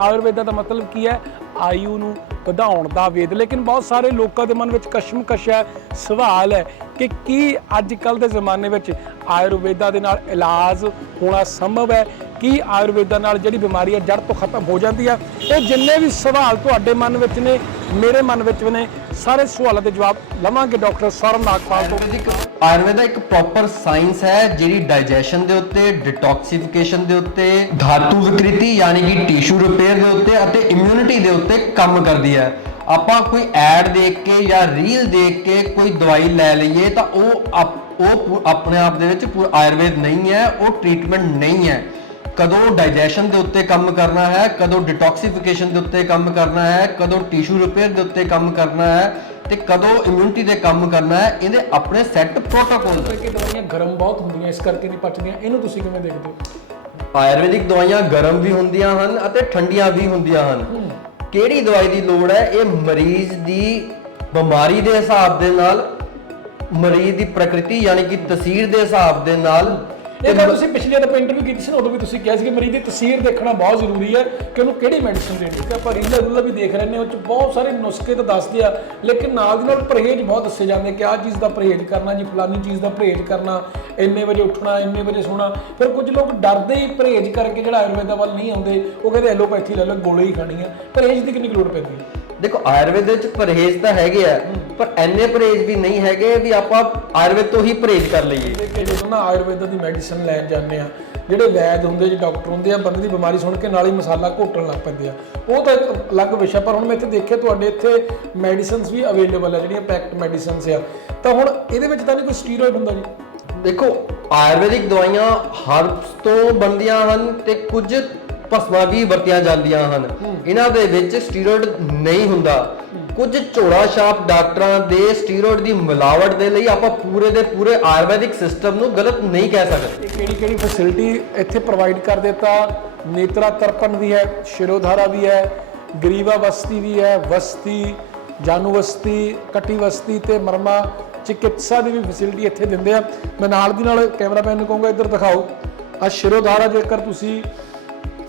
ਆਯੁਰਵੇਦਾ ਦਾ ਮਤਲਬ ਕੀ ਹੈ? ਆਯੂ ਨੂੰ ਵਧਾਉਣ ਦਾ ਵੇਦ। ਲੇਕਿਨ ਬਹੁਤ ਸਾਰੇ ਲੋਕਾਂ ਦੇ ਮਨ ਵਿੱਚ ਕਸ਼ਮਕਸ਼ ਹੈ, ਸਵਾਲ ਹੈ ਕਿ ਕੀ ਅੱਜ ਕੱਲ ਦੇ ਜ਼ਮਾਨੇ ਵਿੱਚ ਆਯੁਰਵੇਦਾ ਦੇ ਨਾਲ ਇਲਾਜ ਹੋਣਾ ਸੰਭਵ ਹੈ? ਕੀ ਆਯੁਰਵੇਦਾ ਨਾਲ ਜਿਹੜੀ ਬਿਮਾਰੀ ਹੈ ਜੜ ਤੋਂ ਖਤਮ ਹੋ ਜਾਂਦੀ ਹੈ? ਇਹ ਜਿੰਨੇ ਵੀ ਸਵਾਲ ਤੁਹਾਡੇ ਮਨ ਵਿੱਚ ਨੇ, ਮੇਰੇ ਮਨ ਵਿੱਚ ਵੀ ਨੇ ਸਾਰੇ ਸਵਾਲਾਂ ਦੇ ਜਵਾਬ ਲਵਾਂਗੇ ਡਾਕਟਰ ਸੌਰਵ ਨਾਗਪਾਲ ਤੋਂ। ਆਯੁਰਵੇਦਾ ਇੱਕ ਪ੍ਰੋਪਰ ਸਾਇੰਸ ਹੈ, ਜਿਹੜੀ ਡਾਈਜੈਸ਼ਨ ਦੇ ਉੱਤੇ ਡਿਟੌਕਸੀਫਿਕੇਸ਼ਨ ਦੇ ਉੱਤੇ, ਧਾਤੂ ਵਿਕ੍ਰਿਤੀ ਯਾਨੀ ਕਿ ਟਿਸ਼ੂ ਰਿਪੇਅਰ ਦੇ ਉੱਤੇ ਅਤੇ ਇਮਿਊਨਿਟੀ ਦੇ ਉੱਤੇ ਕੰਮ ਕਰਦੀ ਹੈ। ਆਪਾਂ ਕੋਈ ਐਡ ਦੇਖ ਕੇ ਜਾਂ ਰੀਲ ਦੇਖ ਕੇ ਕੋਈ ਦਵਾਈ ਲੈ ਲਈਏ ਤਾਂ ਉਹ ਆਪ- ਉਹ ਆਪਣੇ ਆਪ ਦੇ ਵਿੱਚ ਪੂ- ਆਯੁਰਵੇਦ ਨਹੀਂ ਹੈ, ਉਹ ਟ੍ਰੀਟਮੈਂਟ ਨਹੀਂ ਹੈ। ਕਦੋਂ ਡਾਈਜੈਸ਼ਨ ਦੇ ਉੱਤੇ ਕੰਮ ਕਰਨਾ ਹੈ ਕਦੋਂ ਡਿਟੌਕਸੀਫਿਕੇਸ਼ਨ ਦੇ ਉੱਤੇ ਕੰਮ ਕਰਨਾ ਹੈ ਕਦੋਂ ਟਿਸ਼ੂ ਰਿਪੇਅਰ ਦੇ ਉੱਤੇ ਕੰਮ ਕਰਨਾ ਹੈ ਤੇ ਕਦੋਂ ਇਮਿਊਨਿਟੀ ਦੇ ਕੰਮ ਕਰਨਾ ਹੈ ਇਹਦੇ ਆਪਣੇ ਸੈੱਟ ਪ੍ਰੋਟੋਕੋਲ ਕਿ ਦਵਾਈਆਂ ਗਰਮ ਬਹੁਤ ਹੁੰਦੀਆਂ ਇਸ ਕਰਕੇ ਨਹੀਂ ਪਚਦੀਆਂ ਇਹਨੂੰ ਤੁਸੀਂ ਕਿਵੇਂ ਦੇਖਦੇ ਹੋ? ਆਯੁਰਵੈਦਿਕ ਦਵਾਈਆਂ ਗਰਮ ਵੀ ਹੁੰਦੀਆਂ ਹਨ ਅਤੇ ਠੰਡੀਆਂ ਵੀ ਹੁੰਦੀਆਂ ਹਨ। ਕਿਹੜੀ ਦਵਾਈ ਦੀ ਲੋੜ ਹੈ? ਇਹ ਮਰੀਜ਼ ਦੀ ਬਿਮਾਰੀ ਦੇ ਹਿਸਾਬ ਦੇ ਨਾਲ ਮਰੀਜ਼ ਦੀ ਪ੍ਰਕਿਰਤੀ ਯਾਨੀ ਕਿ ਤਸਵੀਰ ਦੇ ਹਿਸਾਬ ਦੇ ਨਾਲ ਇਹ ਗੱਲ ਤੁਸੀਂ ਪਿਛਲੇ ਦਫਾ ਇੰਟਰਵਿਊ ਕੀਤੀ ਸੀ ਨਾ ਉਦੋਂ ਵੀ ਤੁਸੀਂ ਕਿਹਾ ਸੀ ਕਿ ਮਰੀਜ਼ ਦੀ ਤਸਵੀਰ ਦੇਖਣਾ ਬਹੁਤ ਜ਼ਰੂਰੀ ਹੈ ਕਿ ਉਹਨੂੰ ਕਿਹੜੀ ਮੈਡੀਸਿਨ ਦੇਣੀ ਕਿ ਆਪਾਂ ਰੀਲਾ ਰੂਲਾ ਵੀ ਦੇਖ ਰਹੇ ਨੇ ਉਹ ਚ ਬਹੁਤ ਸਾਰੇ ਨੁਸਖੇ ਤਾਂ ਦੱਸਦੇ ਆ ਲੇਕਿਨ ਨਾਲ ਦੀ ਨਾਲ ਪਰਹੇਜ਼ ਬਹੁਤ ਦੱਸੇ ਜਾਂਦੇ ਕਿ ਆਹ ਚੀਜ਼ ਦਾ ਪਰਹੇਜ਼ ਕਰਨਾ ਜੀ ਫਲਾਨੀ ਚੀਜ਼ ਦਾ ਪਰਹੇਜ਼ ਕਰਨਾ ਇੰਨੇ ਵਜੇ ਉੱਠਣਾ ਇੰਨੇ ਵਜੇ ਸੋਣਾ। ਫਿਰ ਕੁਝ ਲੋਕ ਡਰਦੇ ਹੀ ਪਰਹੇਜ਼ ਕਰਕੇ ਜਿਹੜਾ ਆਯੁਰਵੇਦਾ ਵੱਲ ਨਹੀਂ ਆਉਂਦੇ ਉਹ ਕਹਿੰਦੇ ਐਲੋਪੈਥੀ ਲੈ ਲਓ ਗੋਲੀ ਹੀ ਖਾਣੀ ਆ ਪਰਹੇਜ਼ ਦੀ ਕਿੰਨੀ ਲੋੜ ਪੈਂਦੀ ਹੈ? ਦੇਖੋ ਆਯੁਰਵੇਦ ਵਿੱਚ ਪਰਹੇਜ਼ ਤਾਂ ਹੈਗੇ ਆ ਪਰ ਐਨੇ ਪਰਹੇਜ਼ ਵੀ ਨਹੀਂ ਹੈਗੇ ਵੀ ਆਪਾਂ ਆਯੁਰਵੇਦ ਤੋਂ ਹੀ ਪਰਹੇਜ਼ ਕਰ ਲਈਏ। ਕਿ ਜਦੋਂ ਨਾ ਆਯੁਰਵੇਦ ਦੀ ਮੈਡੀਸਨ ਲੈਣ ਜਾਂਦੇ ਆ। ਜਿਹੜੇ ਵੈਦ ਹੁੰਦੇ ਜੀ ਡਾਕਟਰ ਹੁੰਦੇ ਆ ਬੰਦੇ ਦੀ ਬਿਮਾਰੀ ਸੁਣ ਕੇ ਨਾਲ ਹੀ ਮਸਾਲਾ ਘੋਟਣ ਲੱਗ ਪੈਂਦੇ ਆ। ਉਹ ਤਾਂ ਇੱਕ ਅਲੱਗ ਵਿਸ਼ਾ ਪਰ ਹੁਣ ਮੈਂ ਇੱਥੇ ਦੇਖਿਆ ਤੁਹਾਡੇ ਇੱਥੇ ਮੈਡੀਸਿਨਸ ਵੀ ਅਵੇਲੇਬਲ ਆ ਜਿਹੜੀਆਂ ਪੈਕਡ ਮੈਡੀਸਿਨਸ ਆ। ਤਾਂ ਹੁਣ ਇਹਦੇ ਵਿੱਚ ਤਾਂ ਨਹੀਂ ਕੋਈ ਸਟੀਰੋਇਡ ਹੁੰਦਾ ਜੀ? ਦੇਖੋ ਆਯੁਰਵੈਦਿਕ ਦਵਾਈਆਂ ਹਰਬਸ ਤੋਂ ਬਣਦੀਆਂ ਹਨ ਤੇ ਕੁਝ ਭਸਮਾਂ ਵੀ ਵਰਤੀਆਂ ਜਾਂਦੀਆਂ ਹਨ। ਇਹਨਾਂ ਦੇ ਵਿੱਚ ਸਟੀਰੋਇਡ ਨਹੀਂ ਹੁੰਦਾ। ਕੁਝ ਝੋਲਾ ਛਾਪ ਡਾਕਟਰਾਂ ਦੇ ਸਟੀਰੋਇਡ ਦੀ ਮਿਲਾਵਟ ਦੇ ਲਈ ਆਪਾਂ ਪੂਰੇ ਦੇ ਪੂਰੇ ਆਯੁਰਵੈਦਿਕ ਸਿਸਟਮ ਨੂੰ ਗਲਤ ਨਹੀਂ ਕਹਿ ਸਕਦੇ। ਇਹ ਕਿਹੜੀ ਕਿਹੜੀ ਫੈਸਿਲਿਟੀ ਇੱਥੇ ਪ੍ਰੋਵਾਈਡ ਕਰ ਦਿੱਤਾ? ਨੇਤਰਾ ਤਰਪਨ ਵੀ ਹੈ, ਸ਼ਿਰੋਧਾਰਾ ਵੀ ਹੈ, ਗਰੀਵਾ ਵਸਤੀ ਵੀ ਹੈ, ਵਸਤੀ, ਜਾਨੂ ਵਸਤੀ, ਕਟੀ ਵਸਤੀ ਤੇ ਮਰਮਾ ਚਿਕਿਤਸਾ ਦੀ ਵੀ ਫੈਸਿਲਿਟੀ ਇੱਥੇ ਦਿੰਦੇ ਆ। ਮੈਂ ਨਾਲ ਦੀ ਨਾਲ ਕੈਮਰਾਮੈਨ ਨੂੰ ਕਹੂੰਗਾ, ਇੱਧਰ ਦਿਖਾਓ। ਆ ਸ਼ਿਰੋਧਾਰਾ ਜੇਕਰ ਤੁਸੀਂ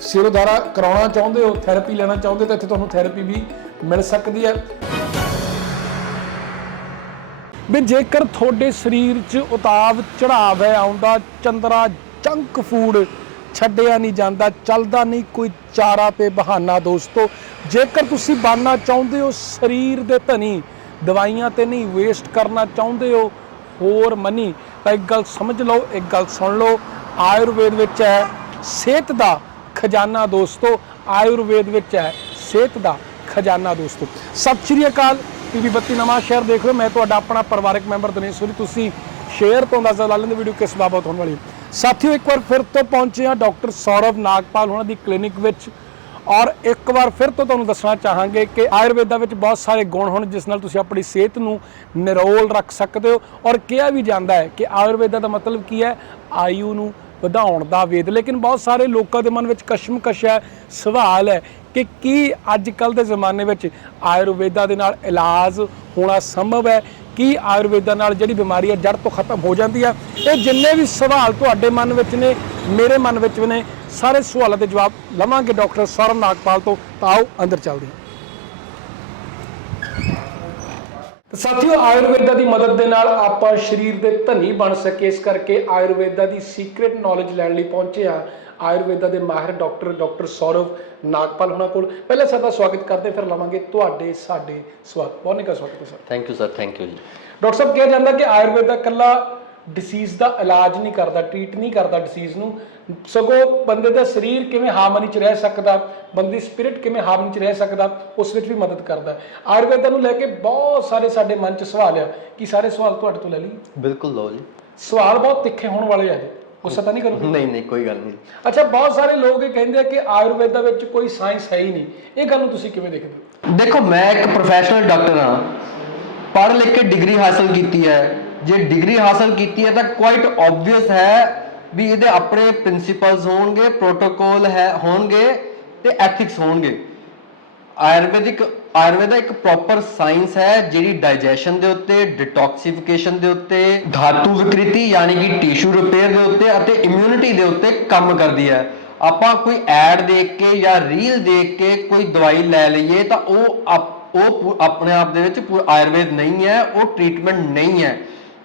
ਸਿਰੋਧਾਰਾ ਕਰਾਉਣਾ ਚਾਹੁੰਦੇ ਹੋ ਥੈਰੇਪੀ ਲੈਣਾ ਚਾਹੁੰਦੇ ਹੋ, ਤਾਂ ਇੱਥੇ ਤੁਹਾਨੂੰ ਥੈਰੇਪੀ ਵੀ ਮਿਲ ਸਕਦੀ ਹੈ। ਵੀ ਜੇਕਰ ਤੁਹਾਡੇ ਸਰੀਰ 'ਚ ਉਤਾਵ ਚੜਾਵ ਹੈ, ਆਉਂਦਾ ਚੰਦਰਾ ਜੰਕ ਫੂਡ ਛੱਡਿਆ ਨਹੀਂ ਜਾਂਦਾ, ਚੱਲਦਾ ਨਹੀਂ ਕੋਈ ਚਾਰਾ ਤੇ ਬਹਾਨਾ ਦੋਸਤੋ, ਜੇਕਰ ਤੁਸੀਂ ਬਣਨਾ ਚਾਹੁੰਦੇ ਹੋ ਸਰੀਰ ਦੇ ਧਨੀ, ਦਵਾਈਆਂ ਤੇ ਨਹੀਂ ਵੇਸਟ ਕਰਨਾ ਚਾਹੁੰਦੇ ਹੋ, ਹੋਰ ਮਨੀ ਤਾਂ ਇੱਕ ਗੱਲ ਸਮਝ ਲਓ, ਇੱਕ ਗੱਲ ਸੁਣ ਲਓ, ਆਯੁਰਵੇਦ ਵਿੱਚ ਹੈ, ਸਿਹਤ ਦਾ ਖਜ਼ਾਨਾ ਦੋਸਤੋ, ਆਯੁਰਵੇਦ ਵਿੱਚ ਹੈ, ਸਿਹਤ ਦਾ ਖਜ਼ਾਨਾ ਦੋਸਤੋ। ਸਤਿ ਸ਼੍ਰੀ ਅਕਾਲ ਪੀਵੀ ਬੱਤੀ ਨਵਾਂ ਸ਼ਹਿਰ ਦੇਖ ਰਹੇ ਮੈਂ ਤੁਹਾਡਾ ਆਪਣਾ ਪਰਿਵਾਰਕ ਮੈਂਬਰ ਦਿਨੇਸ਼ ਸੂਰੀ। ਤੁਸੀਂ ਸ਼ੇਅਰ ਤੋਂ ਅੰਦਾਜ਼ਾ ਲਾ ਲੈਂਦੇ ਵੀਡੀਓ ਕਿਸ ਬਾਬਤ ਹੋਣ ਵਾਲੀ ਹੈ। ਸਾਥੀਓ, ਇੱਕ ਵਾਰ ਫਿਰ ਤੋਂ ਪਹੁੰਚੇ ਹਾਂ ਡਾਕਟਰ ਸੌਰਵ ਨਾਗਪਾਲ ਉਹਨਾਂ ਦੀ ਕਲੀਨਿਕ ਵਿੱਚ। ਔਰ ਇੱਕ ਵਾਰ ਫਿਰ ਤੋਂ ਤੁਹਾਨੂੰ ਦੱਸਣਾ ਚਾਹਾਂਗੇ ਕਿ ਆਯੁਰਵੇਦਾ ਵਿੱਚ ਬਹੁਤ ਸਾਰੇ ਗੁਣ ਹਨ ਜਿਸ ਨਾਲ ਤੁਸੀਂ ਆਪਣੀ ਸਿਹਤ ਨੂੰ ਨਿਰੋਲ ਰੱਖ ਸਕਦੇ ਹੋ। ਔਰ ਕਿਹਾ ਵੀ ਜਾਂਦਾ ਹੈ ਕਿ ਆਯੁਰਵੇਦਾ ਦਾ ਮਤਲਬ ਕੀ ਹੈ? ਆਯੂ ਨੂੰ ਵਧਾਉਣ ਦਾ ਵੇਦ। ਲੇਕਿਨ ਬਹੁਤ ਸਾਰੇ ਲੋਕਾਂ ਦੇ ਮਨ ਵਿੱਚ ਕਸ਼ਮਕਸ਼ ਹੈ, ਸਵਾਲ ਹੈ ਕਿ ਕੀ ਅੱਜ ਕੱਲ ਦੇ ਜ਼ਮਾਨੇ ਵਿੱਚ ਆਯੁਰਵੇਦਾ ਦੇ ਨਾਲ ਇਲਾਜ ਹੋਣਾ ਸੰਭਵ ਹੈ? ਕੀ ਆਯੁਰਵੇਦਾ ਨਾਲ ਜਿਹੜੀ ਬਿਮਾਰੀ ਹੈ ਜੜ ਤੋਂ ਖਤਮ ਹੋ ਜਾਂਦੀ ਹੈ ਇਹ ਜਿੰਨੇ ਵੀ ਸਵਾਲ ਤੁਹਾਡੇ ਮਨ ਵਿੱਚ ਨੇ, ਮੇਰੇ ਮਨ ਵਿੱਚ ਵੀ ਨੇ, ਸਾਰੇ ਸਵਾਲਾਂ ਦੇ ਜਵਾਬ ਲਵਾਂਗੇ ਡਾਕਟਰ ਸੌਰਵ ਨਾਗਪਾਲ ਤੋਂ। ਤਾਂ ਆਓ ਅੰਦਰ ਚੱਲਦੇ ਹਾਂ ਤਾਂ ਸਾਥੀਓ ਆਯੁਰਵੇਦਾ ਦੀ ਮਦਦ ਦੇ ਨਾਲ ਆਪਾਂ ਸਰੀਰ ਦੇ ਧਨੀ ਬਣ ਸਕੇ ਇਸ ਕਰਕੇ ਆਯੁਰਵੇਦਾ ਦੀ ਸੀਕ੍ਰੀਟ ਨੌਲੇਜ ਲੈਣ ਲਈ ਪਹੁੰਚੇ ਆ ਆਯੁਰਵੇਦਾ ਦੇ ਮਾਹਿਰ ਡਾਕਟਰ ਡਾਕਟਰ ਸੌਰਵ ਨਾਗਪਾਲ ਹੁਣਾਂ ਕੋਲ। ਪਹਿਲਾਂ ਸਾਡਾ ਸਵਾਗਤ ਕਰਦੇ ਫਿਰ ਲਵਾਂਗੇ ਤੁਹਾਡੇ ਸਾਡੇ ਸਵਾਗਤ। ਬਹੁਤ ਨਿੱਘਾ ਸਵਾਗਤ ਹੈ sir. Thank you sir thank you ji. Doctor ਸਾਹਿਬ ਕਿਹਾ ਜਾਂਦਾ ਕਿ ਆਯੁਰਵੇਦਾ ਇਕੱਲਾ ਡਿਸੀਜ਼ ਦਾ ਇਲਾਜ ਨਹੀਂ ਕਰਦਾ ਟ੍ਰੀਟ ਨਹੀਂ ਕਰਦਾ ਡਿਸੀਜ਼ ਨੂੰ। ਸਗੋਂ ਬੰਦੇ ਦਾ ਸਰੀਰ ਕਿਵੇਂ ਹਾਰਮਨੀ ਚ ਰਹਿ ਸਕਦਾ ਬੰਦੇ ਦੀ ਸਪਿਰਿਟ ਕਿਵੇਂ ਹਾਰਮਨੀ ਚ ਰਹਿ ਸਕਦਾ ਉਸ ਵਿੱਚ ਵੀ ਮਦਦ ਕਰਦਾ। ਆਯੁਰਵੇਦਾ ਨੂੰ ਲੈ ਕੇ ਬਹੁਤ ਸਾਰੇ ਸਾਡੇ ਮਨ ਚ ਸਵਾਲ ਆ ਕਿ ਸਾਰੇ ਸਵਾਲ ਤੁਹਾਡੇ ਤੋਂ ਲੈ ਲਈ ਬਿਲਕੁਲ ਲਓ ਜੀ। ਸਵਾਲ ਬਹੁਤ ਤਿੱਖੇ ਹੋਣ ਵਾਲੇ ਆ ਜੀ। ਗੁੱਸਾ ਤਾਂ ਨਹੀਂ ਕਰੋਗੇ? ਨਹੀਂ ਨਹੀਂ ਕੋਈ ਗੱਲ ਨਹੀਂ। ਅੱਛਾ ਬਹੁਤ ਸਾਰੇ ਲੋਕ ਇਹ ਕਹਿੰਦੇ ਆ ਕਿ ਆਯੁਰਵੇਦਾ ਵਿੱਚ ਕੋਈ ਸਾਇੰਸ ਹੈ ਹੀ ਨਹੀਂ। ਇਹ ਗੱਲ ਨੂੰ ਤੁਸੀਂ ਕਿਵੇਂ ਦੇਖਦੇ ਹੋ? ਦੇਖੋ ਮੈਂ ਇੱਕ ਪ੍ਰੋਫੈਸ਼ਨਲ ਡਾਕਟਰ ਹਾਂ। ਪੜ੍ਹ ਲਿਖ ਕੇ ਡਿਗਰੀ ਹਾਸਲ ਕੀਤੀ ਹੈ। ਜੇ ਡਿਗਰੀ ਹਾਸਲ ਕੀਤੀ ਹੈ ਤਾਂ ਕੁਆਇਟ ਆਬਵੀਅਸ ਹੈ ਵੀ ਇਹਦੇ ਆਪਣੇ ਪ੍ਰਿੰਸੀਪਲਸ ਹੋਣਗੇ ਪ੍ਰੋਟੋਕੋਲ ਹੈ, ਹੋਣਗੇ ਤੇ ਐਥਿਕਸ ਹੋਣਗੇ। ਆਯੁਰਵੈਦਿਕ, ਆਯੁਰਵੇਦਾ ਇੱਕ ਪ੍ਰੋਪਰ ਸਾਇੰਸ ਹੈ ਜਿਹੜੀ ਡਾਈਜੈਸ਼ਨ ਦੇ ਉੱਤੇ ਡਿਟੌਕਸੀਫਿਕੇਸ਼ਨ ਦੇ ਉੱਤੇ, ਧਾਤੂ ਵਿਕ੍ਰਿਤੀ ਯਾਨੀ ਕਿ ਟਿਸ਼ੂ ਰਿਪੇਅਰ ਦੇ ਉੱਤੇ ਅਤੇ ਇਮਿਊਨਿਟੀ ਦੇ ਉੱਤੇ ਕੰਮ ਕਰਦੀ ਹੈ। ਆਪਾਂ ਕੋਈ ਐਡ ਦੇਖ ਕੇ ਜਾਂ ਰੀਲ ਦੇਖ ਕੇ ਕੋਈ ਦਵਾਈ ਲੈ ਲਈਏ ਤਾਂ ਉਹ ਆਪ- ਉਹ ਆਪਣੇ ਆਪ ਦੇ ਵਿੱਚ ਪੂ- ਆਯੁਰਵੇਦ ਨਹੀਂ ਹੈ, ਉਹ ਟ੍ਰੀਟਮੈਂਟ ਨਹੀਂ ਹੈ।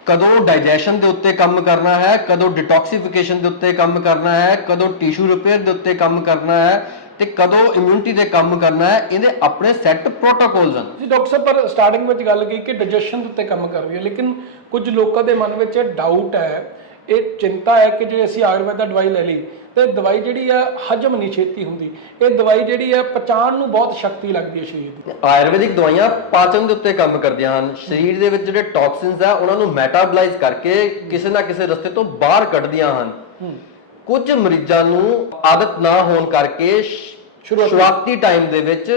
ਕਦੋਂ ਡਾਈਜੈਸ਼ਨ ਦੇ ਉੱਤੇ ਕੰਮ ਕਰਨਾ ਹੈ, ਕਦੋਂ ਡਿਟੌਕਸੀਫਿਕੇਸ਼ਨ ਦੇ ਉੱਤੇ ਕੰਮ ਕਰਨਾ ਹੈ, ਕਦੋਂ ਟਿਸ਼ੂ ਰਿਪੇਅਰ ਦੇ ਉੱਤੇ ਕੰਮ ਕਰਨਾ ਹੈ ਤੇ ਕਦੋਂ ਇਮਿਊਨਿਟੀ ਦੇ ਕੰਮ ਕਰਨਾ ਹੈ, ਇਹਦੇ ਆਪਣੇ ਸੈੱਟ ਪ੍ਰੋਟੋਕੋਲਸ ਹਨ। ਜੀ ਡਾਕਟਰ ਸਾਹਿਬ, ਪਰ ਸਟਾਰਟਿੰਗ ਵਿੱਚ ਗੱਲ ਕੀਤੀ ਕਿ ਡਾਈਜੈਸ਼ਨ ਦੇ ਉੱਤੇ ਕੰਮ ਕਰ ਰਹੀ ਹੈ, ਲੇਕਿਨ ਕੁਝ ਲੋਕਾਂ ਦੇ ਮਨ ਵਿੱਚ ਡਾਊਟ ਹੈ ਇਹ ਚਿੰਤਾ ਹੈ ਕਿ ਜੇ ਅਸੀਂ ਆਯੁਰਵੇਦ ਦਾ ਦਵਾਈ ਲੈ ਲਈ ਤੇ ਦਵਾਈ ਜਿਹੜੀ ਆ ਹਜਮ ਨਹੀਂ ਛੇਤੀ ਹੁੰਦੀ। ਇਹ ਦਵਾਈ ਜਿਹੜੀ ਆ ਪਚਾਣ ਨੂੰ ਬਹੁਤ ਸ਼ਕਤੀ ਲੱਗਦੀ ਹੈ ਸਰੀਰ ਦੀ। ਆਯੁਰਵੈਦਿਕ ਦਵਾਈਆਂ ਪਾਚਨ ਦੇ ਉੱਤੇ ਕੰਮ ਕਰਦੀਆਂ ਹਨ। ਸਰੀਰ ਦੇ ਵਿੱਚ ਜਿਹੜੇ ਟੌਕਸਿਨਸ ਆ ਉਹਨਾਂ ਨੂੰ ਮੈਟਾਬਲਾਈਜ਼ ਕਰਕੇ ਕਿਸੇ ਨਾ ਕਿਸੇ ਰਸਤੇ ਤੋਂ ਬਾਹਰ ਕੱਢਦੀਆਂ ਹਨ। ਕੁਝ ਮਰੀਜ਼ਾਂ ਨੂੰ ਆਦਤ ਨਾ ਹੋਣ ਕਰਕੇ ਸ਼ੁਰੂਆਤੀ ਟਾਈਮ ਦੇ ਵਿੱਚ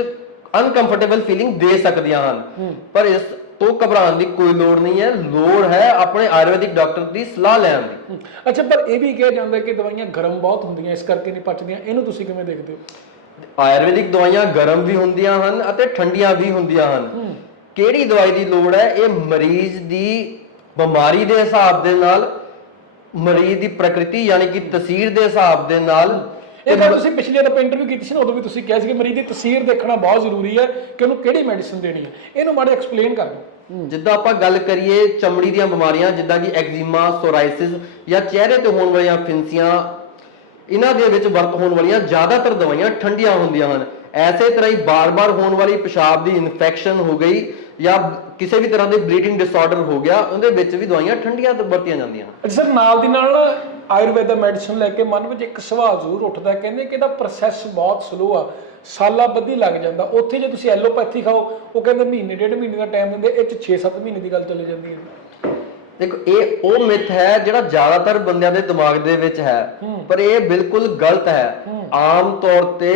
ਅਨਕੰਫਰਟੇਬਲ ਫੀਲਿੰਗ ਦੇ ਸਕਦੀਆਂ ਹਨ। ਪਰ ਇਸ ਤੋਂ ਘਬਰਾਉਣ ਦੀ ਕੋਈ ਲੋੜ ਨਹੀਂ ਹੈ। ਲੋੜ ਹੈ ਆਪਣੇ ਆਯੁਰਵੈਦਿਕ ਡਾਕਟਰ ਦੀ ਸਲਾਹ ਲੈਣ ਦੀ। ਅੱਛਾ ਪਰ ਇਹ ਵੀ ਕਿਹਾ ਜਾਂਦਾ ਕਿ ਦਵਾਈਆਂ ਗਰਮ ਬਹੁਤ ਹੁੰਦੀਆਂ ਇਸ ਕਰਕੇ ਨਹੀਂ ਪਚਦੀਆਂ। ਇਹਨੂੰ ਤੁਸੀਂ ਕਿਵੇਂ ਦੇਖਦੇ ਹੋ? ਆਯੁਰਵੈਦਿਕ ਦਵਾਈਆਂ ਗਰਮ ਵੀ ਹੁੰਦੀਆਂ ਹਨ ਅਤੇ ਠੰਡੀਆਂ ਵੀ ਹੁੰਦੀਆਂ ਹਨ। ਕਿਹੜੀ ਦਵਾਈ ਦੀ ਲੋੜ ਹੈ? ਇਹ ਮਰੀਜ਼ ਦੀ ਬਿਮਾਰੀ ਦੇ ਹਿਸਾਬ ਦੇ ਨਾਲ ਮਰੀਜ਼ ਦੀ ਪ੍ਰਕਿਰਤੀ ਯਾਨੀ ਕਿ ਤਸਵੀਰ ਦੇ ਹਿਸਾਬ ਦੇ ਨਾਲ ਇਹ ਤਾਂ ਤੁਸੀਂ ਪਿਛਲੀ ਆਪਾਂ ਇੰਟਰਵਿਊ ਕੀਤੀ ਸੀ ਨਾ ਉਦੋਂ ਵੀ ਤੁਸੀਂ ਕਿਹਾ ਸੀ ਕਿ ਮਰੀਜ਼ ਦੀ ਤਸਵੀਰ ਦੇਖਣਾ ਬਹੁਤ ਜ਼ਰੂਰੀ ਹੈ ਕਿ ਉਹਨੂੰ ਕਿਹੜੀ ਮੈਡੀਸਿਨ ਦੇਣੀ ਹੈ। ਇਹਨੂੰ ਮਾੜਾ ਐਕਸਪਲੇਨ ਕਰ ਦਿਓ। ਜਿੱਦਾਂ ਆਪਾਂ ਗੱਲ ਕਰੀਏ ਚਮੜੀ ਦੀਆਂ ਬਿਮਾਰੀਆਂ ਜਿੱਦਾਂ ਕਿ ਐਗਜ਼ੀਮਾ ਸੋਰਾਇਸਿਸ ਜਾਂ ਚਿਹਰੇ ਤੇ ਹੋਣ ਵਾਲੀਆਂ ਫਿੰਸੀਆਂ ਇਹਨਾਂ ਦੇ ਵਿੱਚ ਵਰਤ ਹੋਣ ਵਾਲੀਆਂ ਜ਼ਿਆਦਾਤਰ ਦਵਾਈਆਂ ਠੰਡੀਆਂ ਹੁੰਦੀਆਂ ਹਨ। ਐਸੇ ਤਰ੍ਹਾਂ ਹੀ ਬਾਰ-ਬਾਰ ਹੋਣ ਵਾਲੀ ਪਿਸ਼ਾਬ ਦੀ ਇਨਫੈਕਸ਼ਨ ਹੋ ਗਈ। ਜਾਂ ਕਿਸੇ ਵੀ ਤਰ੍ਹਾਂ ਦੇ ਬਲੀਡਿੰਗ ਡਿਸਆਰਡਰ ਹੋ ਗਿਆ ਉਹਦੇ ਵਿੱਚ ਵੀ ਦਵਾਈਆਂ ਠੰਡੀਆਂ ਤੇ ਵਰਤੀਆਂ ਜਾਂਦੀਆਂ। ਅੱਛਾ ਸਰ ਨਾਲ ਦੀ ਨਾਲ ਆਯੁਰਵੇਦਾ ਮੈਡੀਸਨ ਲੈ ਕੇ ਮਨ ਵਿੱਚ ਇੱਕ ਸਵਾਲ ਜ਼ਰੂਰ ਉੱਠਦਾ। ਕਹਿੰਦੇ ਕਿ ਇਹਦਾ ਪ੍ਰੋਸੈਸ ਬਹੁਤ ਸਲੋ ਆ ਸਾਲਾਂ ਬੱਧੀ ਲੱਗ ਜਾਂਦਾ। ਉੱਥੇ ਜੇ ਤੁਸੀਂ ਐਲੋਪੈਥੀ ਖਾਓ ਉਹ ਕਹਿੰਦੇ ਮਹੀਨੇ ਡੇਢ ਮਹੀਨੇ ਦਾ ਟਾਈਮ ਦਿੰਦੇ ਇਹ ਚ 6-7 ਮਹੀਨੇ ਦੀ ਗੱਲ ਚੱਲੀ ਜਾਂਦੀ ਹੈ। ਦੇਖੋ ਇਹ ਉਹ ਮਿਥ ਹੈ ਜਿਹੜਾ ਜ਼ਿਆਦਾਤਰ ਬੰਦਿਆਂ ਦੇ ਦਿਮਾਗ ਦੇ ਵਿੱਚ ਹੈ। ਪਰ ਇਹ ਬਿਲਕੁਲ ਗਲਤ ਹੈ। ਆਮ ਤੌਰ ਤੇ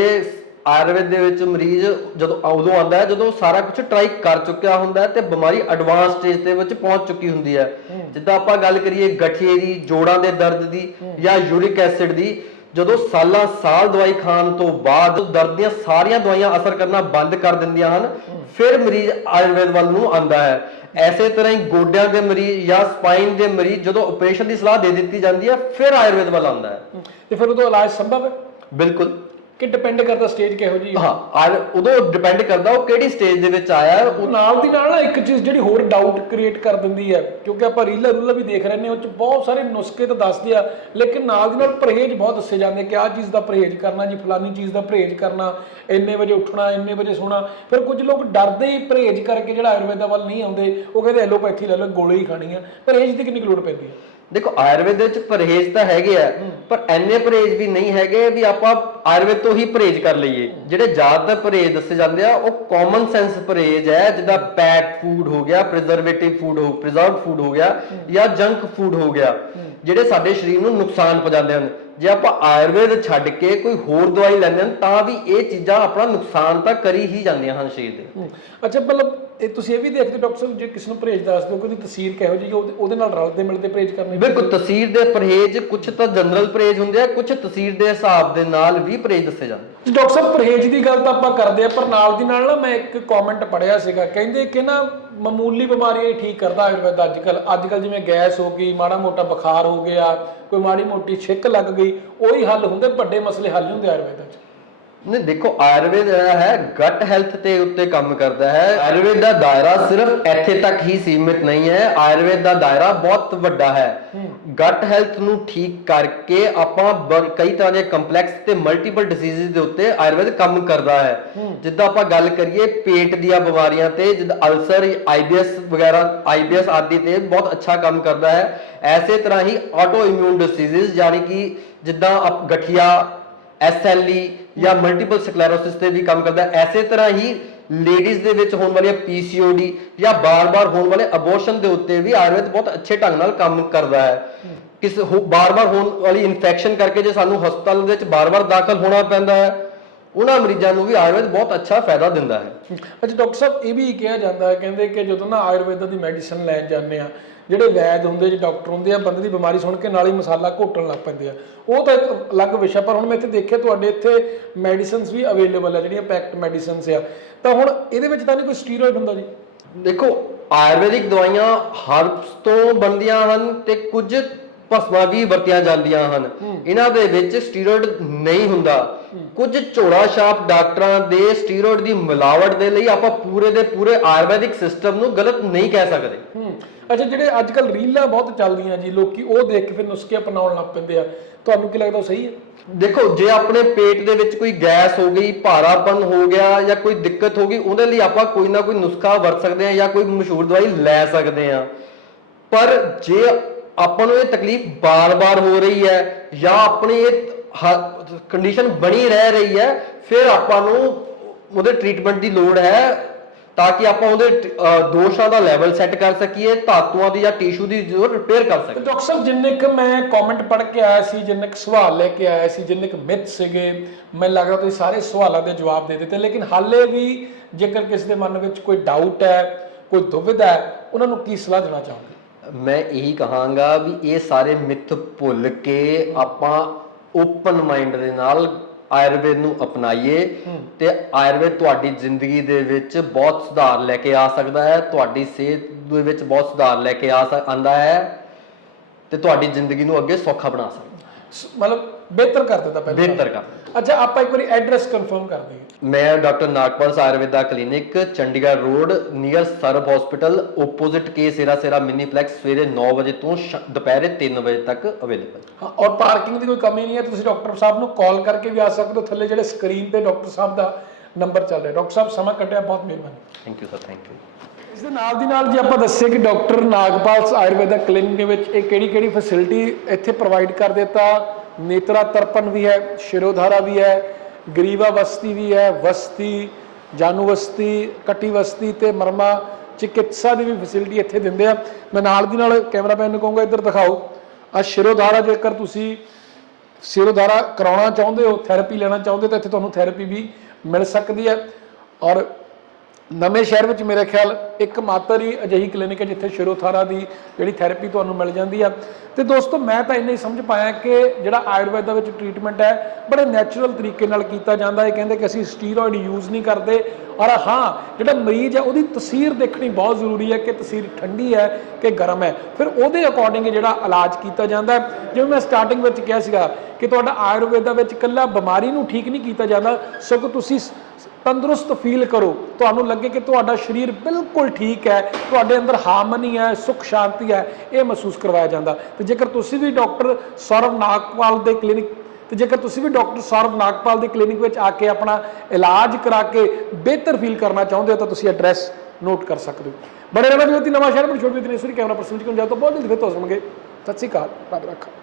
ਆਯੁਰਵੇਦ ਦੇ ਵਿੱਚ ਮਰੀਜ਼ ਜਦੋਂ ਉਦੋਂ ਆਉਂਦਾ ਹੈ ਜਦੋਂ ਸਾਰਾ ਕੁਝ ਟਰਾਈ ਕਰ ਚੁੱਕਿਆ ਹੁੰਦਾ ਹੈ ਤੇ ਬਿਮਾਰੀ ਐਡਵਾਂਸ ਸਟੇਜ ਦੇ ਵਿੱਚ ਪਹੁੰਚ ਚੁੱਕੀ ਹੁੰਦੀ ਹੈ। ਜਿੱਦਾਂ ਆਪਾਂ ਗੱਲ ਕਰੀਏ ਗਠੀਏ ਦੀ ਜੋੜਾਂ ਦੇ ਦਰਦ ਦੀ ਜਾਂ ਯੂਰਿਕ ਐਸਿਡ ਦੀ ਜਦੋਂ ਸਾਲਾਂ ਸਾਲ ਦਵਾਈ ਖਾਣ ਤੋਂ ਬਾਅਦ ਦਰਦ ਦੀਆਂ ਸਾਰੀਆਂ ਦਵਾਈਆਂ ਅਸਰ ਕਰਨਾ ਬੰਦ ਕਰ ਦਿੰਦੀਆਂ ਹਨ ਫਿਰ ਮਰੀਜ਼ ਆਯੁਰਵੇਦ ਵੱਲ ਨੂੰ ਆਉਂਦਾ ਹੈ। ਐਸੇ ਤਰ੍ਹਾਂ ਹੀ ਗੋਡਿਆਂ ਦੇ ਮਰੀਜ਼ ਜਾਂ ਸਪਾਈਨ ਦੇ ਮਰੀਜ਼ ਜਦੋਂ ਆਪਰੇਸ਼ਨ ਦੀ ਸਲਾਹ ਦੇ ਦਿੱਤੀ ਜਾਂਦੀ ਹੈ ਫਿਰ ਆਯੁਰਵੇਦ ਵੱਲ ਆਉਂਦਾ ਹੈ। ਤੇ ਫਿਰ ਉਦੋਂ ਇਲਾਜ ਸੰਭਵ ਹੈ? ਬਿਲਕੁਲ। ਕਿ ਡਿਪੈਂਡ ਕਰਦਾ ਸਟੇਜ ਕਿਹੋ ਜੀ ਹਾਂ। ਆਯੁਰ- ਉਦੋਂ ਡਿਪੈਂਡ ਕਰਦਾ ਉਹ ਕਿਹੜੀ ਸਟੇਜ ਦੇ ਵਿੱਚ ਆਇਆ ਹੈ ਉਹ ਨਾਲ ਦੀ ਨਾਲ ਨਾ ਇੱਕ ਚੀਜ਼ ਜਿਹੜੀ ਹੋਰ ਡਾਊਟ ਕ੍ਰੀਏਟ ਕਰ ਦਿੰਦੀ ਹੈ ਕਿਉਂਕਿ ਆਪਾਂ ਰੀਲਾਂ ਰੂਲਾਂ ਵੀ ਦੇਖ ਰਹੇ ਨੇ ਉਹ ਚ ਬਹੁਤ ਸਾਰੇ ਨੁਸਖੇ ਤਾਂ ਦੱਸਦੇ ਆ ਲੇਕਿਨ ਨਾਲ ਦੀ ਨਾਲ ਪਰਹੇਜ਼ ਬਹੁਤ ਦੱਸੇ ਜਾਂਦੇ ਕਿ ਆਹ ਚੀਜ਼ ਦਾ ਪਰਹੇਜ਼ ਕਰਨਾ ਜੀ ਫਲਾਨੀ ਚੀਜ਼ ਦਾ ਪਰਹੇਜ਼ ਕਰਨਾ ਇੰਨੇ ਵਜੇ ਉੱਠਣਾ ਇੰਨੇ ਵਜੇ ਸੋਣਾ ਫਿਰ ਕੁਝ ਲੋਕ ਡਰਦੇ ਹੀ ਪਰਹੇਜ਼ ਕਰਕੇ ਜਿਹੜਾ ਆਯੁਰਵੇਦਾ ਵੱਲ ਨਹੀਂ ਆਉਂਦੇ ਉਹ ਕਹਿੰਦੇ ਐਲੋਪੈਥੀ ਲੈ ਲਓ ਗੋਲੀ ਹੀ ਖਾਣੀ ਆ ਪਰਹੇਜ਼ ਦੀ ਕਿੰਨੀ ਕੁ ਲੋੜ ਪੈਂਦੀ ਹੈ? ਦੇਖੋ ਆਯੁਰਵੇਦ ਵਿੱਚ ਪਰਹੇਜ਼ ਤਾਂ ਹੈਗੇ ਆ ਪਰ ਐਨੇ ਪਰਹੇਜ਼ ਵੀ ਨਹੀਂ ਹੈਗੇ ਵੀ ਆਪਾਂ ਆਯੁਰਵੇਦ ਤੋਂ ਹੀ ਪਰਹੇਜ਼ ਕਰ ਲਈਏ। ਜਿਹੜੇ ਜ਼ਿਆਦਾਤਰ ਪਰਹੇਜ਼ ਦੱਸੇ ਜਾਂਦੇ ਆ ਉਹ ਕਾਮਨ ਸੈਂਸ ਪਰਹੇਜ਼ ਹੈ ਜਿੱਦਾਂ ਪੈਕ ਫੂਡ ਹੋ ਗਿਆ ਪ੍ਰੀਜ਼ਰਵੇਟਿਵ ਫੂਡ ਹੋ ਪ੍ਰੀਜ਼ਰਵਡ ਫੂਡ ਹੋ ਗਿਆ ਜਾਂ ਜੰਕ ਫੂਡ ਹੋ ਗਿਆ। ਜਿਹੜੇ ਸਾਡੇ ਸਰੀਰ ਨੂੰ ਨੁਕਸਾਨ ਪਹੁੰਚਾਉਂਦੇ ਹਨ। ਜੇ ਆਪਾਂ ਆਯੁਰਵੇਦ ਛੱਡ ਕੇ ਕੋਈ ਹੋਰ ਦਵਾਈ ਲੈਂਦੇ ਹਾਂ ਤਾਂ ਵੀ ਇਹ ਚੀਜ਼ਾਂ ਆਪਣਾ ਨੁਕਸਾਨ ਤਾਂ ਕਰੀ ਹੀ ਜਾਂਦੀਆਂ ਹਨ ਸਰੀਰ ਦੇ ਅੱਛਾ ਮਤਲਬ ਇਹ ਤੁਸੀਂ ਇਹ ਵੀ ਦੇਖਦੇ ਡਾਕਟਰ ਸਾਹਿਬ ਜੇ ਕਿਸੇ ਨੂੰ ਪਰਹੇਜ਼ ਦੱਸ ਦਿਓ ਕਿ ਤਸਵੀਰ ਕਿਹੋ ਜਿਹੀ ਉਹਦੇ ਨਾਲ ਰਲਦੇ ਮਿਲਦੇ ਪਰਹੇਜ਼ ਕਰਨੇ ਬਿਲਕੁਲ ਤਸਵੀਰ ਦੇ ਪਰਹੇਜ਼ ਕੁਝ ਤਾਂ ਜਨਰਲ ਪਰਹੇਜ਼ ਹੁੰਦੇ ਆ ਕੁਝ ਤਸਵੀਰ ਦੇ ਹਿਸਾਬ ਦੇ ਨਾਲ ਵੀ ਪਰਹੇਜ਼ ਦੱਸੇ ਜਾਂਦੇ ਡਾਕਟਰ ਸਾਹਿਬ ਪਰਹੇਜ਼ ਦੀ ਗੱਲ ਤਾਂ ਆਪਾਂ ਕਰਦੇ ਆ ਪਰ ਨਾਲ ਦੀ ਨਾਲ ਨਾ ਮੈਂ ਇੱਕ ਕਮੈਂਟ ਪੜਿਆ ਸੀਗਾ ਕਹਿੰਦੇ ਕਿ ਨਾ ਮਾਮੂਲੀ ਬਿਮਾਰੀਆਂ ਹੀ ਠੀਕ ਕਰਦਾ ਆਯੁਰਵੇਦ ਅੱਜ ਕੱਲ ਅੱਜ ਕੱਲ ਜਿਵੇਂ ਗੈਸ ਹੋ ਗਈ, ਮਾੜਾ ਮੋਟਾ ਬੁਖਾਰ ਹੋ ਗਿਆ, ਕੋਈ ਮਾੜੀ ਮੋਟੀ ਛਿੱਕ ਲੱਗ ਗਈ, ਉਹੀ ਹੱਲ ਹੁੰਦੇ, ਵੱਡੇ ਮਸਲੇ ਹੱਲ ਨਹੀਂ ਹੁੰਦੇ ਆਯੁਰਵੇਦ 'ਚ। ਨਹੀਂ ਦੇਖੋ ਆਯੁਰਵੇਦ ਜਿਹੜਾ ਹੈ ਗਟ ਹੈਲਥ ਤੇ ਉੱਤੇ ਕੰਮ ਕਰਦਾ ਹੈ। ਆਯੁਰਵੇਦ ਦਾ ਦਾਇਰਾ ਸਿਰਫ ਇੱਥੇ ਤੱਕ ਹੀ ਸੀਮਿਤ ਨਹੀਂ ਹੈ। ਆਯੁਰਵੇਦ ਦਾ ਦਾਇਰਾ ਬਹੁਤ ਵੱਡਾ ਹੈ। ਗਟ ਹੈਲਥ ਨੂੰ ਠੀਕ ਕਰਕੇ ਆਪਾਂ ਕਈ ਤਰ੍ਹਾਂ ਦੇ ਕੰਪਲੈਕਸ ਤੇ ਮਲਟੀਪਲ ਡਿਸੀਜ਼ਸ ਦੇ ਉੱਤੇ ਆਯੁਰਵੇਦ ਕੰਮ ਕਰਦਾ ਹੈ। ਜਿੱਦਾਂ ਆਪਾਂ ਗੱਲ ਕਰੀਏ ਪੇਟ ਦੀਆਂ ਬਿਮਾਰੀਆਂ ਤੇ ਜਿੱਦਾਂ ਅਲਸਰ ਆਈਬੀਐਸ ਵਗੈਰਾ ਆਈਬੀਐਸ ਆਦਿ ਤੇ ਬਹੁਤ ਅੱਛਾ ਕੰਮ ਕਰਦਾ ਹੈ। ਐਸੇ ਤਰ੍ਹਾਂ ਹੀ ਆਟੋ ਇਮਿਊਨ ਡਿਸੀਜ਼ਸ ਯਾਨੀ ਕਿ ਜਿੱਦਾਂ ਗਠੀਆ ਐਸਐਲਈ ਜਾਂ ਮਲਟੀਪਲ ਸਕਲੈਰੋਸਿਸ ਤੇ ਵੀ ਕੰਮ ਕਰਦਾ ਹੈ। ਐਸੇ ਤਰ੍ਹਾਂ ਹੀ ਲੇਡੀਜ਼ ਦੇ ਵਿੱਚ ਹੋਣ ਵਾਲੀਆਂ ਪੀਸੀਓਡੀ ਜਾਂ ਬਾਰ-ਬਾਰ ਹੋਣ ਵਾਲੇ ਅਬੋਰਸ਼ਨ ਦੇ ਉੱਤੇ ਵੀ ਆਯੁਰਵੇਦ ਬਹੁਤ ਅੱਛੇ ਢੰਗ ਨਾਲ ਕੰਮ ਕਰਦਾ ਹੈ। ਕਿਸ ਬਾਰ-ਬਾਰ ਹੋਣ ਵਾਲੀ ਇਨਫੈਕਸ਼ਨ ਕਰਕੇ ਜੇ ਸਾਨੂੰ ਹਸਪਤਾਲ ਦੇ ਵਿੱਚ ਬਾਰ-ਬਾਰ ਦਾਖਲ ਹੋਣਾ ਪੈਂਦਾ ਹੈ, ਉਹਨਾਂ ਮਰੀਜ਼ਾਂ ਨੂੰ ਵੀ ਆਯੁਰਵੇਦ ਬਹੁਤ ਅੱਛਾ ਫਾਇਦਾ ਦਿੰਦਾ ਹੈ। ਅੱਛਾ, ਡਾਕਟਰ ਸਾਹਿਬ, ਇਹ ਵੀ ਕਿਹਾ ਜਾਂਦਾ ਹੈ, ਕਹਿੰਦੇ ਕਿ ਜਦੋਂ ਨਾ ਆਯੁਰਵੇਦ ਦੀ ਮੈਡੀਸਨ ਲੈਣ ਜਾਂਦੇ ਆ ਜਿਹੜੇ ਵੈਦ ਹੁੰਦੇ, ਜਿਹੜੇ ਡਾਕਟਰ ਹੁੰਦੇ ਆ, ਬੰਦੇ ਦੀ ਬਿਮਾਰੀ ਸੁਣ ਕੇ ਨਾਲ ਹੀ ਮਸਾਲਾ ਘੋਟਣ ਲੱਗ ਪੈਂਦੇ ਆ। ਉਹ ਤਾਂ ਇੱਕ ਅਲੱਗ ਵਿਸ਼ਾ, ਪਰ ਹੁਣ ਮੈਂ ਇੱਥੇ ਦੇਖਿਆ ਤੁਹਾਡੇ ਇੱਥੇ ਮੈਡੀਸਿਨਸ ਵੀ ਅਵੇਲੇਬਲ ਆ, ਜਿਹੜੀਆਂ ਪੈਕਡ ਮੈਡੀਸਿਨਸ ਆ। ਤਾਂ ਹੁਣ ਇਹਦੇ ਵਿੱਚ ਤਾਂ ਨਹੀਂ ਕੋਈ ਸਟੀਰੋਇਡ ਹੁੰਦਾ ਜੀ? ਦੇਖੋ, ਆਯੁਰਵੈਦਿਕ ਦਵਾਈਆਂ ਹਰਬਸ ਤੋਂ ਬਣਦੀਆਂ ਹਨ ਤੇ ਕੁਝ ਭਸਮਾਂ ਵੀ ਵਰਤੀਆਂ ਜਾਂਦੀਆਂ ਹਨ। ਇਹਨਾਂ ਦੇ ਵਿੱਚ ਸਟੀਰੋਇਡ ਨਹੀਂ ਹੁੰਦਾ। ਕੁਝ ਝੋੜਾ ਛਾਪ ਡਾਕਟਰਾਂ ਦੇ ਸਟੀਰੋਇਡ ਦੀ ਮਿਲਾਵਟ ਦੇ ਲਈ ਆਪਾਂ ਪੂਰੇ ਦੇ ਪੂਰੇ ਆਯੁਰਵੈਦਿਕ ਸਿਸਟਮ ਨੂੰ ਗਲਤ ਨਹੀਂ ਕਹਿ ਸਕਦੇ। ਅੱਛਾ ਜਿਹੜੇ ਅੱਜ ਕੱਲ ਰੀਲਾਂ ਬਹੁਤ ਚੱਲਦੀਆਂ ਜੀ ਲੋਕੀ ਉਹ ਦੇਖ ਕੇ ਫਿਰ ਨੁਸਖੇ ਅਪਣਾਉਣ ਲੱਗ ਪੈਂਦੇ ਆ। ਤੁਹਾਨੂੰ ਕੀ ਲੱਗਦਾ ਸਹੀ ਹੈ? ਦੇਖੋ ਜੇ ਆਪਣੇ ਪੇਟ ਦੇ ਵਿੱਚ ਕੋਈ ਗੈਸ ਹੋ ਗਈ ਭਾਰਾਪਨ ਹੋ ਗਿਆ ਜਾਂ ਕੋਈ ਦਿੱਕਤ ਹੋ ਗਈ ਉਹਦੇ ਲਈ ਆਪਾਂ ਕੋਈ ਨਾ ਕੋਈ ਨੁਸਖਾ ਵਰਤ ਸਕਦੇ ਹਾਂ ਜਾਂ ਕੋਈ ਮਸ਼ਹੂਰ ਦਵਾਈ ਲੈ ਸਕਦੇ ਹਾਂ। ਪਰ ਜੇ ਆਪਾਂ ਨੂੰ ਇਹ ਤਕਲੀਫ ਬਾਰ-ਬਾਰ ਹੋ ਰਹੀ ਹੈ ਜਾਂ ਆਪਣੀ ਇਹ ਕੰਡੀਸ਼ਨ ਬਣੀ ਰਹਿ ਰਹੀ ਹੈ, ਫਿਰ ਆਪਾਂ ਨੂੰ ਉਹਦੇ ਟ੍ਰੀਟਮੈਂਟ ਦੀ ਲੋੜ ਹੈ ਤਾਂ ਕਿ ਆਪਾਂ ਉਹਦੇ ਦੋਸ਼ਾਂ ਦਾ ਲੈਵਲ ਸੈੱਟ ਕਰ ਸਕੀਏ, ਧਾਤੂਆਂ ਦੀ ਜਾਂ ਟਿਸ਼ੂ ਦੀ ਜੋ ਰਿਪੇਅਰ ਕਰ ਸਕੀਏ। ਡਾਕਟਰ ਸਾਹਿਬ, ਜਿੰਨੇ ਕ ਮੈਂ ਕਮੈਂਟ ਪੜ੍ਹ ਕੇ ਆਇਆ ਸੀ, ਜਿੰਨੇ ਕ ਸਵਾਲ ਲੈ ਕੇ ਆਇਆ ਸੀ, ਜਿੰਨੇ ਕ ਮਿੱਥ ਸੀਗੇ, ਮੈਨੂੰ ਲੱਗਦਾ ਤੁਸੀਂ ਸਾਰੇ ਸਵਾਲਾਂ ਦੇ ਜਵਾਬ ਦੇ ਦਿੱਤੇ, ਲੇਕਿਨ ਹਾਲੇ ਵੀ ਜੇਕਰ ਕਿਸੇ ਦੇ ਮਨ ਵਿੱਚ ਕੋਈ ਡਾਊਟ ਹੈ, ਕੋਈ ਦੁਵਿਧਾ ਹੈ, ਉਹਨਾਂ ਨੂੰ ਕੀ ਸਲਾਹ ਦੇਣਾ ਚਾਹੋਗੇ? ਮੈਂ ਇਹੀ ਕਹਾਂਗਾ ਵੀ ਇਹ ਸਾਰੇ ਮਿੱਥ ਭੁੱਲ ਕੇ ਆਪਾਂ ਓਪਨ ਮਾਈਂਡ ਦੇ ਨਾਲ ਆਯੁਰਵੇਦ ਨੂੰ ਅਪਣਾਈਏ ਤੇ ਆਯੁਰਵੇਦ ਤੁਹਾਡੀ ਜ਼ਿੰਦਗੀ ਦੇ ਵਿੱਚ ਬਹੁਤ ਸੁਧਾਰ ਲੈ ਕੇ ਆ ਸਕਦਾ ਹੈ ਤੁਹਾਡੀ ਸਿਹਤ ਦੇ ਵਿੱਚ ਬਹੁਤ ਸੁਧਾਰ ਲੈ ਕੇ ਆ ਆਂਦਾ ਹੈ ਤੇ ਤੁਹਾਡੀ ਜ਼ਿੰਦਗੀ ਨੂੰ ਅੱਗੇ ਸੌਖਾ ਬਣਾ ਸਕਦਾ। ਮਤਲਬ ਬਿਹਤਰ ਕਰ ਦਿੱਤਾ ਪਹਿਲਾਂ। ਬਿਹਤਰ ਕਰ ਅੱਛਾ ਆਪਾਂ ਇੱਕ ਵਾਰੀ ਐਡਰੈਸ ਕਨਫਰਮ ਕਰ ਦਈਏ। ਮੈਂ doctor Nagpal Ayurveda clinic Chandigarh road near Sarab hospital opposite Que Sera Sera miniplex ਸਵੇਰੇ 9 ਵਜੇ ਤੋਂ ਦੁਪਹਿਰੇ 3 ਵਜੇ ਤੱਕ ਅਵੇਲੇਬਲ ਹਾਂ ਔਰ ਪਾਰਕਿੰਗ ਦੀ ਕੋਈ ਕਮੀ ਨਹੀਂ ਹੈ ਤੁਸੀਂ ਡਾਕਟਰ ਸਾਹਿਬ ਨੂੰ ਕਾਲ ਕਰਕੇ ਵੀ ਆ ਸਕਦੇ ਹੋ ਥੱਲੇ ਜਿਹੜੇ ਸਕਰੀਨ ਤੇ ਡਾਕਟਰ ਸਾਹਿਬ ਦਾ ਨੰਬਰ ਚੱਲ ਰਿਹਾ। ਡਾਕਟਰ ਸਾਹਿਬ ਸਮਾਂ ਕੱਢਿਆ ਬਹੁਤ ਮਿਹਰਬਾਨੀ। Thank you sir thank you ਇਸ ਦੇ ਨਾਲ ਦੀ ਨਾਲ ਜੇ ਆਪਾਂ ਦੱਸੇ ਕਿ ਡਾਕਟਰ ਨਾਗਪਾਲ ਆਯੁਰਵੈਦਿਕ ਕਲੀਨਿਕ ਦੇ ਵਿੱਚ ਇਹ ਕਿਹੜੀ ਕਿਹੜੀ ਫੈਸਿਲਿਟੀ ਇੱਥੇ ਪ੍ਰੋਵਾਈਡ ਕਰ ਦਿੱਤਾ ਨੇਤਰਾ ਤਰਪਨ ਵੀ ਹੈ ਸ਼ਿਰੋਧਾਰਾ ਵੀ ਹੈ ਗਰੀਵਾ ਬਸਤੀ ਵੀ ਹੈ, ਵਸਤੀ, ਜਾਨੂ ਵਸਤੀ, ਕਟੀ ਵਸਤੀ ਤੇ ਮਰਮਾ ਚਿਕਿਤਸਾ ਦੀ ਵੀ ਫੈਸਿਲਿਟੀ ਇੱਥੇ ਦਿੰਦੇ ਆ। ਮੈਂ ਨਾਲ ਦੀ ਨਾਲ ਕੈਮਰਾਮੈਨ ਨੂੰ ਕਹੂੰਗਾ, ਇੱਧਰ ਦਿਖਾਓ। ਆ ਸ਼ਿਰੋਧਾਰਾ, ਜੇਕਰ ਤੁਸੀਂ ਸਿਰੋਧਾਰਾ ਕਰਾਉਣਾ ਚਾਹੁੰਦੇ ਹੋ ਥੈਰੇਪੀ ਲੈਣਾ ਚਾਹੁੰਦੇ ਹੋ, ਤਾਂ ਇੱਥੇ ਤੁਹਾਨੂੰ ਥੈਰੇਪੀ ਵੀ ਮਿਲ ਸਕਦੀ ਹੈ। ਔਰ ਨਵੇਂ ਸ਼ਹਿਰ ਵਿੱਚ ਮੇਰੇ ਖਿਆਲ ਇੱਕ ਮਾਤਰ ਹੀ ਅਜਿਹੀ ਕਲੀਨਿਕ ਹੈ ਜਿੱਥੇ ਸ਼ਿਰੋਥਾਰਾ ਦੀ ਜਿਹੜੀ ਥੈਰੇਪੀ ਤੁਹਾਨੂੰ ਮਿਲ ਜਾਂਦੀ ਆ। ਤੇ ਦੋਸਤੋ, ਮੈਂ ਤਾਂ ਇੰਨਾ ਹੀ ਸਮਝ ਪਾਇਆ ਕਿ ਜਿਹੜਾ ਆਯੁਰਵੈਦ ਦਾ ਵਿੱਚ ਟ੍ਰੀਟਮੈਂਟ ਹੈ, ਬੜੇ ਨੈਚੁਰਲ ਤਰੀਕੇ ਨਾਲ ਕੀਤਾ ਜਾਂਦਾ ਹੈ। ਕਹਿੰਦੇ ਕਿ ਅਸੀਂ ਸਟੀਰੋਇਡ ਯੂਜ਼ ਨਹੀਂ ਕਰਦੇ ਔਰ ਹਾਂ, ਜਿਹੜਾ ਮਰੀਜ਼ ਹੈ, ਉਹਦੀ ਤਸਵੀਰ ਦੇਖਣੀ ਬਹੁਤ ਜ਼ਰੂਰੀ ਹੈ ਕਿ ਤਸਵੀਰ ਠੰਡੀ ਹੈ ਕਿ ਗਰਮ ਹੈ। ਫਿਰ ਉਹਦੇ ਅਕੋਰਡਿੰਗ ਜਿਹੜਾ ਇਲਾਜ ਕੀਤਾ ਜਾਂਦਾ ਹੈ। ਜਿਵੇਂ ਮੈਂ ਸਟਾਰਟਿੰਗ ਵਿੱਚ ਕਿਹਾ ਸੀਗਾ ਕਿ ਤੁਹਾਡਾ ਆਯੁਰਵੇਦ ਵਿੱਚ ਇਕੱਲਾ ਬਿਮਾਰੀ ਨੂੰ ਠੀਕ ਨਹੀਂ ਕੀਤਾ ਜਾਂਦਾ, ਸਗੋਂ ਤੁਸੀਂ ਸ- ਤੰਦਰੁਸਤ ਫੀਲ ਕਰੋ। ਤੁਹਾਨੂੰ ਲੱਗੇ ਕਿ ਤੁਹਾਡਾ ਸਰੀਰ ਬਿਲਕੁਲ ਠੀਕ ਹੈ, ਤੁਹਾਡੇ ਅੰਦਰ ਹਾਰਮਨੀ ਹੈ, ਸੁਖ ਸ਼ਾਂਤੀ ਹੈ, ਇਹ ਮਹਿਸੂਸ ਕਰਵਾਇਆ ਜਾਂਦਾ। ਤੇ ਜੇਕਰ ਤੁਸੀਂ ਵੀ ਡਾਕਟਰ ਸੌਰਵ ਨਾਗਪਾਲ ਦੇ ਕਲੀਨਿਕ ਤੇ ਜੇਕਰ ਤੁਸੀਂ ਵੀ ਡਾਕਟਰ ਸੌਰਵ ਨਾਗਪਾਲ ਦੇ ਕਲੀਨਿਕ ਵਿੱਚ ਆ ਕੇ ਆਪਣਾ ਇਲਾਜ ਕਰਾ ਕੇ ਬਿਹਤਰ ਫੀਲ ਕਰਨਾ ਚਾਹੁੰਦੇ ਹੋ, ਤਾਂ ਤੁਸੀਂ ਐਡਰੈਸ ਨੋਟ ਕਰ ਸਕਦੇ ਹੋ। ਬੜੇ ਰਹਿਣਾ ਵਿਅਕਤੀ ਨਵਾਂ ਸ਼ਹਿਰ ਵਿੱਚ ਛੋਟੀ ਜਿਹੀ ਕੈਮਰਾ ਪਰਸਨ ਜੀ ਕੋਲ ਜਾ ਤੋਂ ਬਹੁਤ ਜਲਦੀ ਫਿਰ ਤੋਂ ਸੁਣਗੇ। ਸਤਿ ਸ਼੍ਰੀ ਅਕਾਲ। ਰੱਬ ਰੱਖਾ।